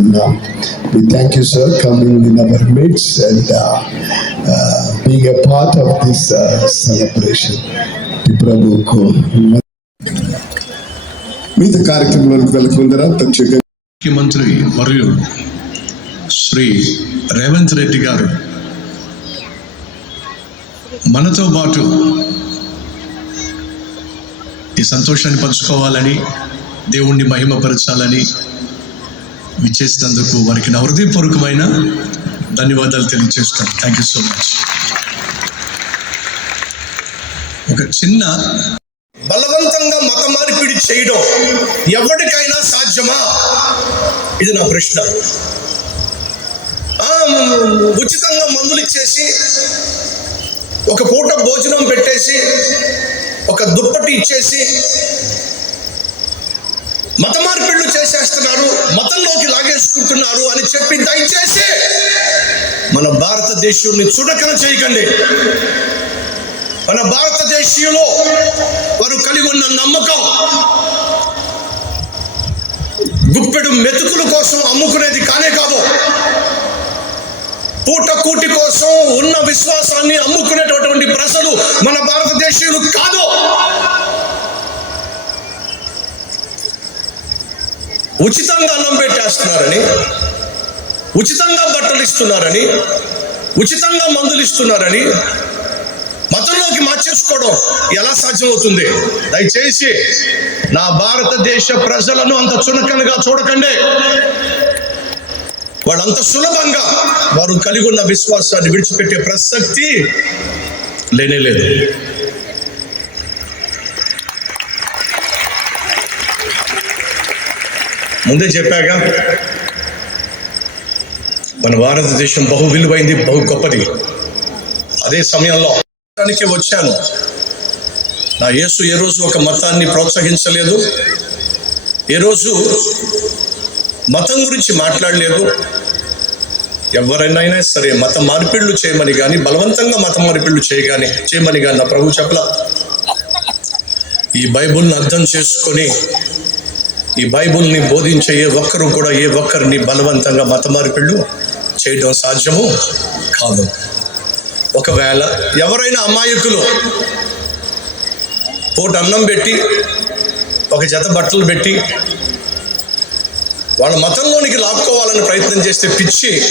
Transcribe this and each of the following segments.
ఉన్నాం we thank you sir coming in our midst and being a part of this celebration ప్రభుకు మిగతా కార్యక్రమాలకు వెళ్ళకుండా ప్రత్యేక ముఖ్యమంత్రి మరియు శ్రీ రేవంత్ రెడ్డి గారు మనతో పాటు ఈ సంతోషాన్ని పంచుకోవాలని దేవుణ్ణి మహిమపరచాలని విచ్చేసినందుకు వారికి నా హృదయపూర్వకమైన ధన్యవాదాలు తెలియజేస్తాను. థ్యాంక్ యూ సో మచ్ ఒక చిన్న బలవంతంగా మత మార్పిడి చేయడం ఎవరికైనా సాధ్యమా? ఇది నా ప్రశ్న. ఉచితంగా మందులు ఇచ్చేసి ఒక పూట భోజనం పెట్టేసి ఒక దుప్పటి ఇచ్చేసి మత మార్పిళ్ళు చేసేస్తున్నారు మతంలోకి లాగేసుకుంటున్నారు అని చెప్పి దయచేసి మన భారతదేశాన్ని చుడకన చేయకండి. మన భారతదేశంలో వారు కలిగి ఉన్న నమ్మకం గుప్పెడు మెతుకుల కోసం అమ్ముకునేది కానే కాదు. పూట కూటి కోసం ఉన్న విశ్వాసాన్ని అమ్ముకునేటటువంటి ప్రజలు మన భారతదేశీయులు కాదు. ఉచితంగా అన్నం పెట్టేస్తున్నారని ఉచితంగా బట్టలు ఇస్తున్నారని ఉచితంగా మందులు ఇస్తున్నారని మతంలోకి మార్చేసుకోవడం ఎలా సాధ్యమవుతుంది? దయచేసి నా భారతదేశ ప్రజలను అంత చునకనగా చూడకండి. వాళ్ళంత సులభంగా వారు కలిగి ఉన్న విశ్వాసాన్ని విడిచిపెట్టే ప్రసక్తి లేనే ముందే చెప్పాగా మన భారతదేశం బహు విలువైంది బహు గొప్పది. అదే సమయంలో దానికి వచ్చాను. నా యేసు ఏ రోజు ఒక మతాన్ని ప్రోత్సహించలేదు ఏ రోజు మతం గురించి మాట్లాడలేదు. ఎవరైనా సరే మత మార్పిళ్ళు చేయమని కానీ బలవంతంగా మత మార్పిళ్ళు చేయగాని చేయమని కానీ నా ప్రభు చెప్పలా. ఈ బైబుల్ని అర్థం చేసుకొని ఈ బైబుల్ని బోధించే ఏ ఒక్కరు కూడా ఏ ఒక్కరిని బలవంతంగా మత మార్పిళ్ళు చేయడం సాధ్యము కాదు. ఒకవేళ ఎవరైనా అమాయకులు పూట అన్నం పెట్టి ఒక జత బట్టలు పెట్టి వాళ్ళ మతంలోనికి లాక్కోవాలని ప్రయత్నం చేస్తే పిచ్చి.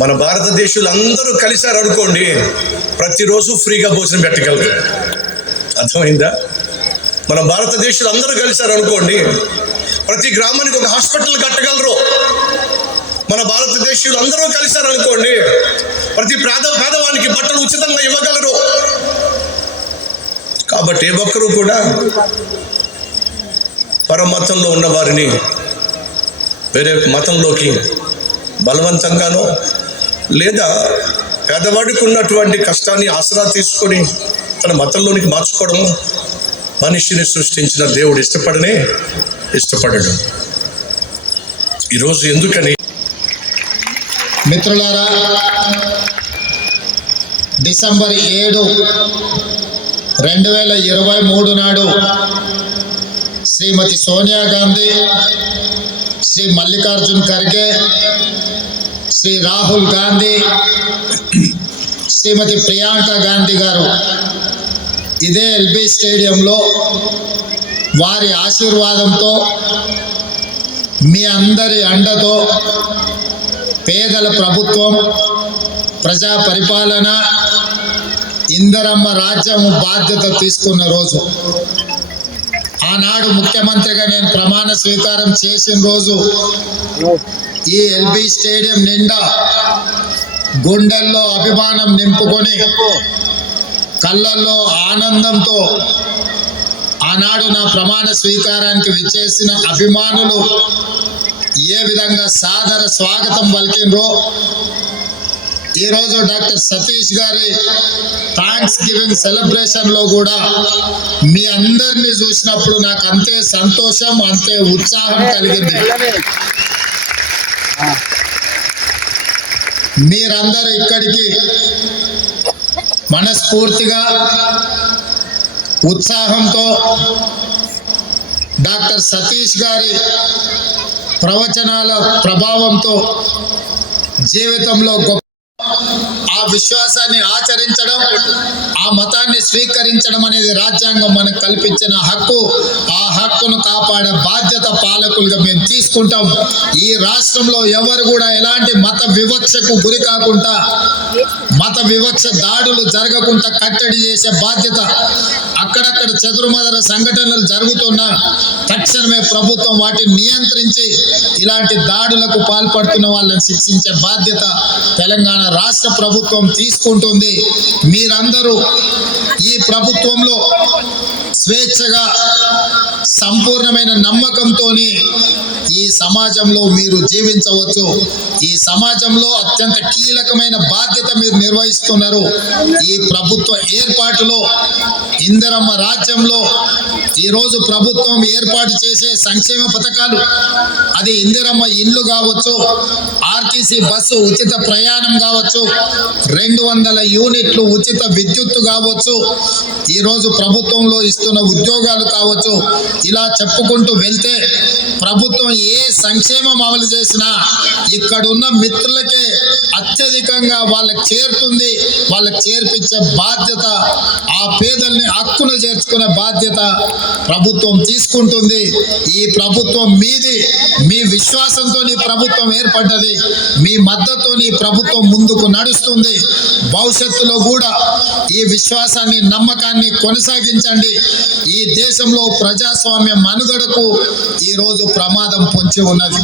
మన భారతదేశంలో అందరూ కలిశారు అనుకోండి ప్రతిరోజు ఫ్రీగా భోజనం పెట్టగలరు. అర్థమైందా? మన భారతదేశంలో అందరూ కలిశారు అనుకోండి ప్రతి గ్రామానికి ఒక హాస్పిటల్ కట్టగలరు. మన భారతదేశంలో అందరూ కలిశారు అనుకోండి ప్రతి పేద పేదవానికి బట్టలు ఉచితంగా ఇవ్వగలరు. కాబట్టి ఏ ఒక్కరూ కూడా పరమతంలో ఉన్న వారిని వేరే మతంలోకి బలవంతంగానో లేదా పేదవాడికి ఉన్నటువంటి కష్టాన్ని ఆసరా తీసుకొని తన మతంలోనికి మార్చుకోవడం మనిషిని సృష్టించిన దేవుడు ఇష్టపడనే ఇష్టపడడు. ఈరోజు ఎందుకని? మిత్రులారా డిసెంబర్ ఏడు రెండు వేల ఇరవై మూడు నాడు శ్రీమతి సోనియా గాంధీ శ్రీ మల్లికార్జున్ ఖర్గే శ్రీ రాహుల్ గాంధీ శ్రీమతి ప్రియాంక గాంధీ గారు ఇదే ఎల్బీ స్టేడియంలో వారి ఆశీర్వాదంతో మీ అందరి అండతో పేదల ప్రభుత్వం ప్రజా పరిపాలన ఇందరమ్మ రాజ్యం బాధ్యత తీసుకున్న రోజు. ఆనాడు ముఖ్యమంత్రిగా నేను ప్రమాణ స్వీకారం చేసిన రోజు ఈ ఎల్బీ స్టేడియం నిండా గుండెల్లో అభిమానం నింపుకొని కళ్ళల్లో ఆనందంతో ఆనాడు నా ప్రమాణ స్వీకారానికి విచ్చేసిన అభిమానులు ఏ విధంగా సాదర స్వాగతం పలికినరో ఈరోజు డాక్టర్ సతీష్ గారి థ్యాంక్స్ గివింగ్ సెలబ్రేషన్లో కూడా మీ అందరినీ చూసినప్పుడు నాకు అంతే సంతోషం అంతే ఉత్సాహం కలిగింది. మీరందరూ ఇక్కడికి మనస్ఫూర్తిగా ఉత్సాహంతో డాక్టర్ సతీష్ గారి ప్రవచనాల ప్రభావంతో జీవితంలో గొప్ప ఆ విశ్వాసాన్ని ఆచరించడం ఆ మతాన్ని స్వీకరించడం అనేది రాజ్యాంగం మనకు కల్పించిన హక్కు. ఆ హక్కును కాపాడే బాధ్యత పాలకులుగా మేము తీసుకుంటాం. ఈ రాష్ట్రంలో ఎవరు కూడా ఎలాంటి మత వివక్షకు గురి కాకుండా మత వివక్ష దాడులు జరగకుండా కట్టడి చేసే బాధ్యత అక్కడక్కడ చెదురుమదర సంఘటనలు జరుగుతున్నా తక్షణమే ప్రభుత్వం వాటిని నియంత్రించి ఇలాంటి దాడులకు పాల్పడుతున్న వాళ్ళని శిక్షించే బాధ్యత తెలంగాణ రాష్ట్ర ప్రభుత్వం తీసుకుంటుంది. మీరందరూ ఈ ప్రభుత్వంలో స్వేచ్ఛగా సంపూర్ణమైన నమ్మకంతో ఈ సమాజంలో మీరు జీవించవచ్చు. ఈ సమాజంలో అత్యంత కీలకమైన బాధ్యత మీరు నిర్వహిస్తున్నారు. ఈ ప్రభుత్వ ఏర్పాటులో ఇందరమ్మ రాజ్యంలో ఈరోజు ప్రభుత్వం ఏర్పాటు చేసే సంక్షేమ పథకాలు అది ఇందిరమ్మ ఇల్లు కావచ్చు ఆర్టీసీ బస్సు ఉచిత ప్రయాణం కావచ్చు రెండు వందల యూనిట్లు ఉచిత విద్యుత్తు కావచ్చు ఈరోజు ప్రభుత్వంలో ఇస్తున్న ఉద్యోగాలు కావచ్చు ఇలా చెప్పుకుంటూ వెళ్తే ప్రభుత్వం ఏ సంక్షేమం అమలు చేసినా ఇక్కడున్న మిత్రులకే అత్యధికంగా వాళ్ళకి చేరుతుంది వాళ్ళకి చేర్పించే బాధ్యత ఆ పేదల్ని హక్కును చేర్చుకునే బాధ్యత ప్రభుత్వం తీసుకుంటుంది. ఈ ప్రభుత్వం మీది మీ విశ్వాసంతో ఈ ప్రభుత్వం ఏర్పడ్డది మీ మద్దతు ఈ ప్రభుత్వం ముందుకు నడుస్తుంది. భవిష్యత్తులో కూడా ఈ విశ్వాసాన్ని నమ్మకాన్ని కొనసాగించండి. ఈ దేశంలో ప్రజాస్వామ్యం మనుగడకు ఈరోజు ప్రమాదం పొంచి ఉన్నది.